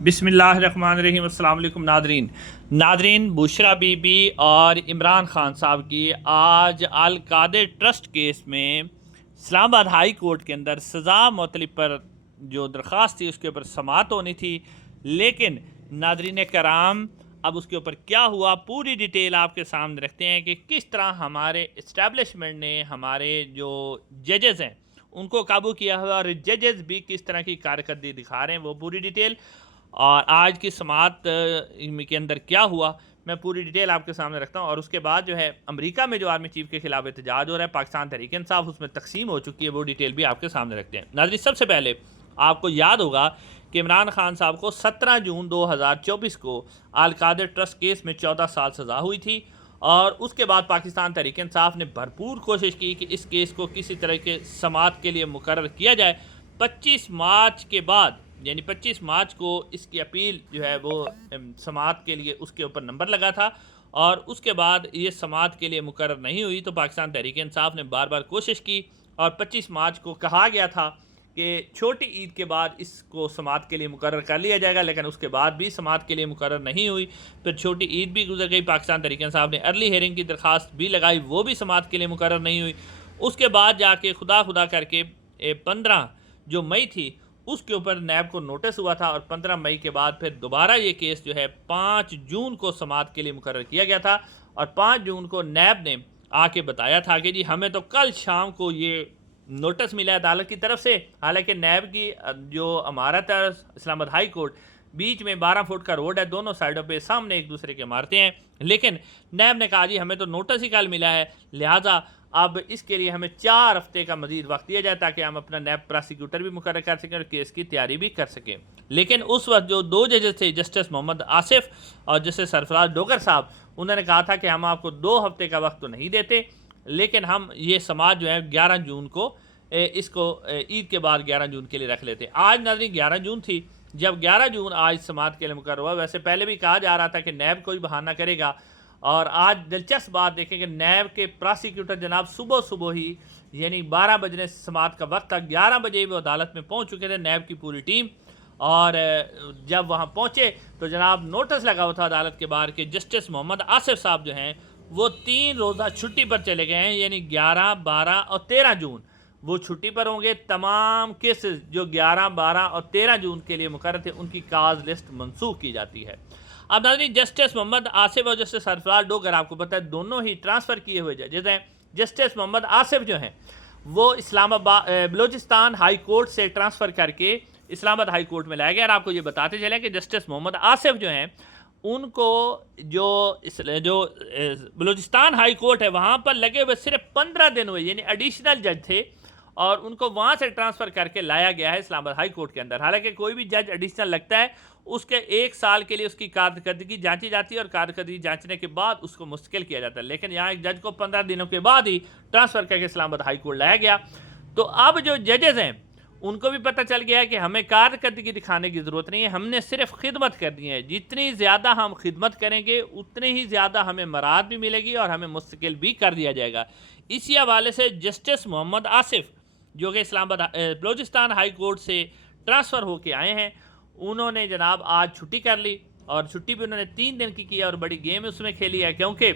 बिस्मिल्लाहिर्रहमानिर्रहीम। अस्सलाम वालेकुम नादरीन, बुशरा बीबी और इमरान खान साहब की आज अल कादिर ट्रस्ट केस में इस्लामाबाद हाई कोर्ट के अंदर सज़ा मुअत्तलब पर जो दरख्वास्त थी उसके ऊपर समाअत होनी थी। लेकिन नादरीन कराम, अब उसके ऊपर क्या हुआ पूरी डिटेल आपके सामने रखते हैं कि किस तरह हमारे इस्टेब्लिशमेंट ने हमारे जो जजेज़ हैं उनको काबू किया हुआ और जजेस भी किस तरह की कारकर्दगी दिखा रहे हैं, वो पूरी डिटेल और आज की समाअत के अंदर क्या हुआ मैं पूरी डिटेल आपके सामने रखता हूँ। और उसके बाद जो है अमेरिका में जो आर्मी चीफ के खिलाफ एहतजाज हो रहा है, पाकिस्तान तहरीक इंसाफ उसमें तकसीम हो चुकी है, वो डिटेल भी आपके सामने रखते हैं। नाज़रीन, सबसे पहले आपको याद होगा कि इमरान खान साहब को 17 जून 2024 को अल कादिर ट्रस्ट केस में 14 साल सज़ा हुई थी और उसके बाद पाकिस्तान तहरीक इंसाफ ने भरपूर कोशिश की कि इस केस को किसी तरह के समाअत के लिए मुकर्रर किया जाए। 25 मार्च के बाद यानी 25 मार्च को इसकी अपील जो है वो समाअत के लिए उसके ऊपर नंबर लगा था और उसके बाद ये समाअत के लिए मुकर्रर नहीं हुई तो पाकिस्तान तहरीक इंसाफ ने बार बार कोशिश की और 25 मार्च को कहा गया था कि छोटी ईद के बाद इसको समाअत के लिए मुकर्रर कर लिया जाएगा, लेकिन उसके बाद भी समाअत के लिए मुकर्रर नहीं हुई। फिर छोटी ईद भी गुजर गई, पाकिस्तान तहरीक इंसाफ ने अर्ली हेयरिंग की दरख्वास्त भी लगाई, वो भी समाअत के लिए मुकर्रर नहीं हुई। उसके बाद जाके खुदा करके 15 जो मई थी उसके ऊपर नैब को नोटिस हुआ था और 15 मई के बाद फिर दोबारा ये केस जो है 5 जून को समाअत के लिए मुकर्रर किया गया था और 5 जून को नैब ने आके बताया था कि जी हमें तो कल शाम को ये नोटिस मिला है अदालत की तरफ से। हालांकि नैब की जो इमारत है इस्लामाबाद हाई कोर्ट, बीच में 12 फुट का रोड है, दोनों साइडों पे सामने एक दूसरे के इमारतें हैं, लेकिन नैब ने कहा जी हमें तो नोटिस ही कल मिला है, लिहाजा अब इसके लिए हमें 4 हफ्ते का मजीद वक्त दिया जाए ताकि हम अपना नैब प्रोसिक्यूटर भी मुकर्रर कर सकें और केस की तैयारी भी कर सकें। लेकिन उस वक्त जो 2 जजेस थे, जस्टिस मोहम्मद आसिफ और जस्टिस सरफराज डोगर साहब, उन्होंने कहा था कि हम आपको 2 हफ्ते का वक्त तो नहीं देते, लेकिन हम ये समाअत जो है 11 जून को इसको ईद के बाद 11 जून के लिए रख लेते। आज नाज़रीन 11 जून थी, जब 11 जून आज समाअत के लिए मुकर्रर हुआ। वैसे पहले भी कहा जा रहा था कि नैब कोई बहाना करेगा और आज दिलचस्प बात देखें कि नैब के प्रोसिक्यूटर जनाब सुबह ही यानी 12 बजने समाअत का वक्त था, 11 बजे वो अदालत में पहुंच चुके थे नैब की पूरी टीम। और जब वहां पहुंचे तो जनाब नोटिस लगा हुआ था अदालत के बाहर कि जस्टिस मोहम्मद आसिफ साहब जो हैं वो 3 रोज़ा छुट्टी पर चले गए हैं, यानी 11, 12 और 13 जून वो छुट्टी पर होंगे। तमाम केसेस जो 11, 12 और 13 जून के लिए मुकर्रर थे उनकी काज लिस्ट मनसूख की जाती है। अब नाज़रीन, जस्टिस मोहम्मद आसिफ और जस्टिस सरफराज डोगर आपको पता है दोनों ही ट्रांसफ़र किए हुए जजेज हैं। जस्टिस मोहम्मद आसिफ जो हैं वो इस्लामाबाद बलूचिस्तान हाई कोर्ट से ट्रांसफ़र करके इस्लामाबाद हाई कोर्ट में लाया गया। और आपको ये बताते चले कि जस्टिस मोहम्मद आसिफ जो हैं उनको जो बलूचिस्तान हाई कोर्ट है वहाँ पर लगे हुए सिर्फ 15 दिन हुए, यानी एडिशनल जज थे और उनको वहाँ से ट्रांसफ़र करके लाया गया है इस्लामाबाद हाई कोर्ट के अंदर। हालांकि कोई भी जज एडिशनल लगता है उसके 1 साल के लिए उसकी कारकर्दगी जांची जाती है और कारकर्दगी जांचने के बाद उसको मुस्तकिल किया जाता है, लेकिन यहाँ एक जज को 15 दिनों के बाद ही ट्रांसफ़र करके इस्लामाबाद हाई कोर्ट लाया गया। तो अब जो जजेज़ हैं उनको भी पता चल गया है कि हमें कारकर्दगी दिखाने की ज़रूरत नहीं है, हमने सिर्फ खिदमत करनी है। जितनी ज़्यादा हम खिदमत करेंगे उतनी ही ज़्यादा हमें मराद भी मिलेगी और हमें मुस्तकिल भी कर दिया जाएगा। इसी हवाले से जस्टिस मोहम्मद आसिफ जो कि इस्लामाबाद बलूचिस्तान हाई कोर्ट से ट्रांसफ़र होके आए हैं, उन्होंने जनाब आज छुट्टी कर ली और छुट्टी भी उन्होंने 3 दिन की है और बड़ी गेम उसमें खेली है, क्योंकि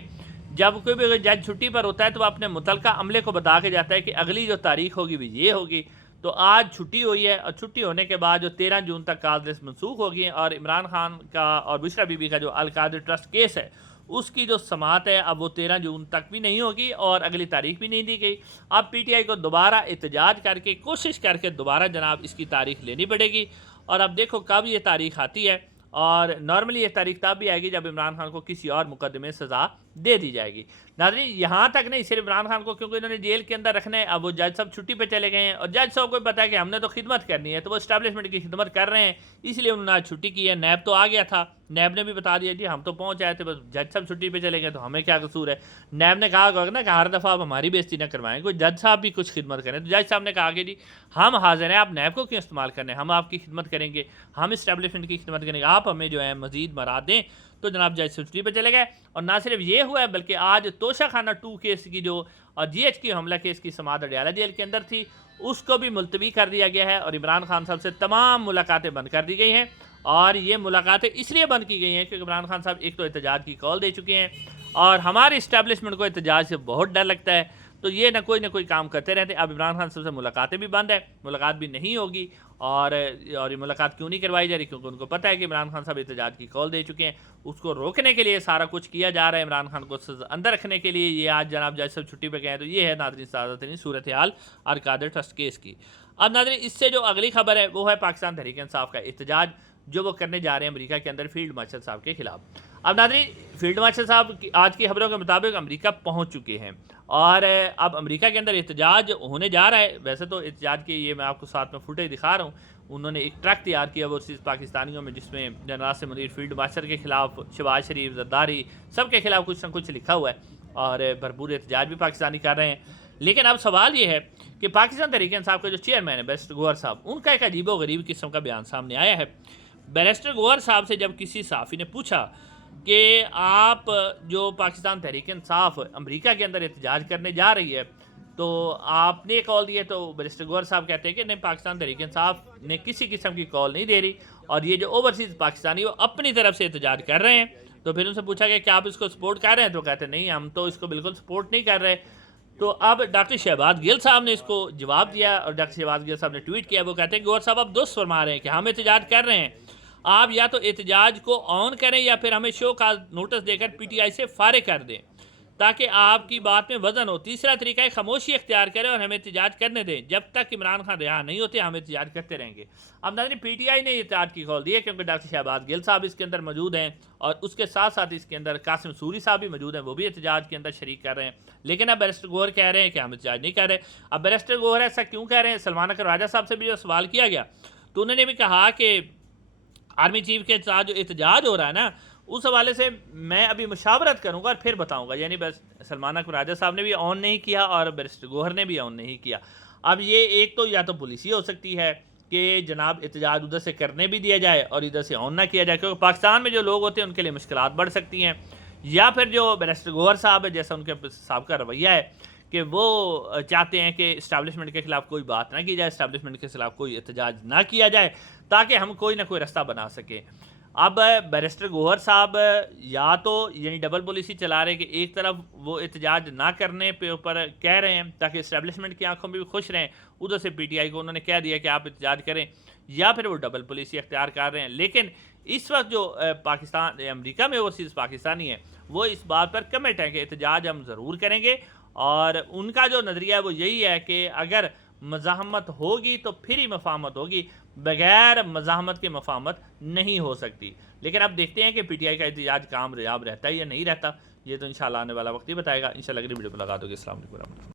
जब कोई भी जज छुट्टी पर होता है तो वह अपने मुतलका अमले को बता के जाता है कि अगली जो तारीख होगी वो ये होगी। तो आज छुट्टी हुई है और छुट्टी होने के बाद जो 13 जून तक काज लिस्ट मनसूख होगी और इमरान खान का और बुशरा बीबी का जो अल कादिर ट्रस्ट केस है उसकी जो समाअत है अब वो 13 जून तक भी नहीं होगी और अगली तारीख भी नहीं दी गई। अब PTI को दोबारा एहतजाज करके कोशिश करके दोबारा जनाब इसकी तारीख लेनी पड़ेगी और अब देखो कब ये तारीख आती है। और नॉर्मली ये तारीख तब भी आएगी जब इमरान खान को किसी और मुकदमे सज़ा दे दी जाएगी। नाज़रीन, यहाँ तक नहीं सिर्फ इमरान खान को, क्योंकि इन्होंने जेल के अंदर रखना है, अब वो जज साहब छुट्टी पे चले गए हैं और जज साहब को पता है कि हमने तो खिदमत करनी है, तो वो इस्टेब्लिशमेंट की खिदमत कर रहे हैं, इसलिए उन्होंने आज छुट्टी की है। नैब तो आ गया था, नैब ने भी बता दिया जी हम तो पहुँच आए थे, बस जज साहब छुट्टी पर चले गए तो हमें क्या कसूर है। नैब ने कहा ना कि हर दफ़ा आप हमारी बेइज्जती न करवाएं, कोई जज साहब भी कुछ खिदमत करें। तो जज साहब ने कहा कि जी हम हाजिर हैं, आप नैब को क्यों इस्तेमाल करने, हम आपकी खिदमत करेंगे, हम इस्टेब्लिशमेंट की खिदमत करेंगे, आप हमें जो है मज़ीद मराद दें। तो जनाब जज छुट्टी पर चले गए और ना सिर्फ ये हुआ है बल्कि आज तोशा खाना 2 केस की जो GHQ हमला केस की समाअत अडयाला जेल के अंदर थी उसको भी मुलतवी कर दिया गया है और इमरान खान साहब से तमाम मुलाकातें बंद कर दी गई हैं और ये मुलाकातें इसलिए बंद की गई हैं क्योंकि इमरान खान साहब एक तो एहतजाज की कॉल दे चुके हैं और हमारे इस्टेब्लिशमेंट को एहतजाज से बहुत डर लगता है, तो ये ना कोई काम करते रहते। अब इमरान खान साहब से मुलाकातें भी बंद है, मुलाकात भी नहीं होगी। और ये मुलाकात क्यों नहीं करवाई जा रही? क्योंकि उनको पता है कि इमरान खान साहब एहतजाज की कॉल दे चुके हैं। उसको रोकने के लिए सारा कुछ किया जा रहा है, इमरान खान को अंदर रखने के लिए। ये आज जनाब जज साहब छुट्टी पर गए हैं। तो ये है नाज़रीन सादतनी सूरत हाल अल-कादिर ट्रस्ट केस की। अब नाज़रीन इससे जो अगली खबर है वो है पाकिस्तान तहरीक इंसाफ का एहतजाज जो वो करने जा रहे हैं अमेरिका के अंदर फील्ड मार्शल साहब के खिलाफ। अब नाज़रीन फील्ड मार्शल साहब आज की खबरों के मुताबिक अमेरिका पहुंच चुके हैं और अब अमेरिका के अंदर एहतजाज होने जा रहा है। वैसे तो एहतजाज के ये मैं आपको साथ में फुटेज दिखा रहा हूँ। उन्होंने एक ट्रक तैयार किया वो पाकिस्तानियों में, जिसमें जनरल से मुनीर फील्ड मार्शल के खिलाफ, शहबाज शरीफ, जरदारी, सब के खिलाफ कुछ न कुछ लिखा हुआ है और भरपूर एहतजाज भी पाकिस्तानी कर रहे हैं। लेकिन अब सवाल ये है कि पाकिस्तान तहरीक इंसाफ के जो चेयरमैन है बैरिस्टर गौहर साहब, उनका एक अजीबो गरीब किस्म का बयान सामने आया है। बैरिस्टर गौहर साहब से जब किसी सहाफ़ी ने पूछा कि आप जो पाकिस्तान तहरीक इंसाफ अमेरिका के अंदर एहतजाज करने जा रही है तो आपने कॉल दी है, तो बैरिस्टर गौहर साहब कहते हैं कि नहीं, पाकिस्तान तहरीक इंसाफ ने किसी किस्म की कॉल नहीं दे रही और ये जो ओवरसीज़ पाकिस्तानी वो अपनी तरफ से एहतजाज कर रहे हैं। तो फिर उनसे पूछा गया कि आप इसको सपोर्ट कर रहे हैं? तो कहते नहीं, हम तो इसको बिल्कुल सपोर्ट नहीं कर रहे। तो अब डॉक्टर शहबाज गिल साहब ने इसको जवाब दिया और डॉक्टर शहबाज गिल साहब ने ट्वीट किया। वो कहते हैं गौहर साहब आप दुरुस्त फरमा रहे हैं कि हम एहतजाज कर रहे हैं, आप या तो एहतजाज को ऑन करें या फिर हमें शो का नोटिस देकर पीटीआई से फारिग कर दें ताकि आपकी बात में वजन हो। तीसरा तरीका है खामोशी इख्तियार करें और हमें एहतजाज करने दें। जब तक इमरान खान रिहा नहीं होते हम एहतजाज करते रहेंगे। अब नाज़रीन पीटीआई ने एहतजाज की कॉल दी है क्योंकि डॉक्टर शहबाज गिल साहब इसके अंदर मौजूद हैं और उसके साथ साथ इसके अंदर कासिम सूरी साहब भी मौजूद हैं, वो भी एहतजाज के अंदर शरीक कर रहे हैं। लेकिन अब बैरिस्टर गौहर कह रहे हैं कि हम एहतजाज नहीं कर रहे। अब बैरिस्टर गौहर ऐसा क्यों कह रहे हैं? सलमान अख्तर राजा साहब से भी जो सवाल किया गया तो उन्होंने भी कहा कि आर्मी चीफ के साथ जो एहतजाज हो रहा है ना, उस हवाले से मैं अभी मुशावरत करूंगा और फिर बताऊंगा। यानी बस सलमान अख्तर राजा साहब ने भी ऑन नहीं किया और बैरिस्टर गौहर ने भी ऑन नहीं किया। अब ये एक तो या तो पॉलिसी हो सकती है कि जनाब एहतजाज उधर से करने भी दिया जाए और इधर से ऑन ना किया जाए, क्योंकि पाकिस्तान में जो लोग होते हैं उनके लिए मुश्किलात बढ़ सकती हैं। या फिर जो बैरिस्टर गौहर साहब है, जैसा उनके साहब का रवैया है कि वो चाहते हैं कि इस्टेब्लिशमेंट के खिलाफ कोई बात ना की जाए, इस्टेब्लिशमेंट के खिलाफ कोई एहतजाज ना किया जाए ताकि हम कोई ना कोई रास्ता बना सकें। अब बैरिस्टर गौहर साहब या तो यानी डबल पॉलिसी चला रहे कि एक तरफ वो एहतजाज ना करने पे ऊपर कह रहे हैं ताकि इस्टेब्लिशमेंट की आंखों में भी खुश रहें, उधर से पीटीआई को उन्होंने कह दिया कि आप एहतजाज करें, या फिर वो डबल पॉलिसी अख्तियार कर रहे हैं। लेकिन इस वक्त जो पाकिस्तान अमेरिका में ओवरसीज़ पाकिस्तानी है वो इस बात पर कमिट है कि एहतजाज हम ज़रूर करेंगे और उनका जो नज़रिया है वो यही है कि अगर मज़ाहमत होगी तो फिर ही मफाहमत होगी, बगैर मज़ाहमत के मफाहमत नहीं हो सकती। लेकिन अब देखते हैं कि पीटीआई का एहतजाज कामयाब रहता है या नहीं रहता, ये तो इंशाल्लाह आने वाला वक्त ही बताएगा। इंशाल्लाह अगली वीडियो में लगा दोगे। अस्सलाम वालेकुम।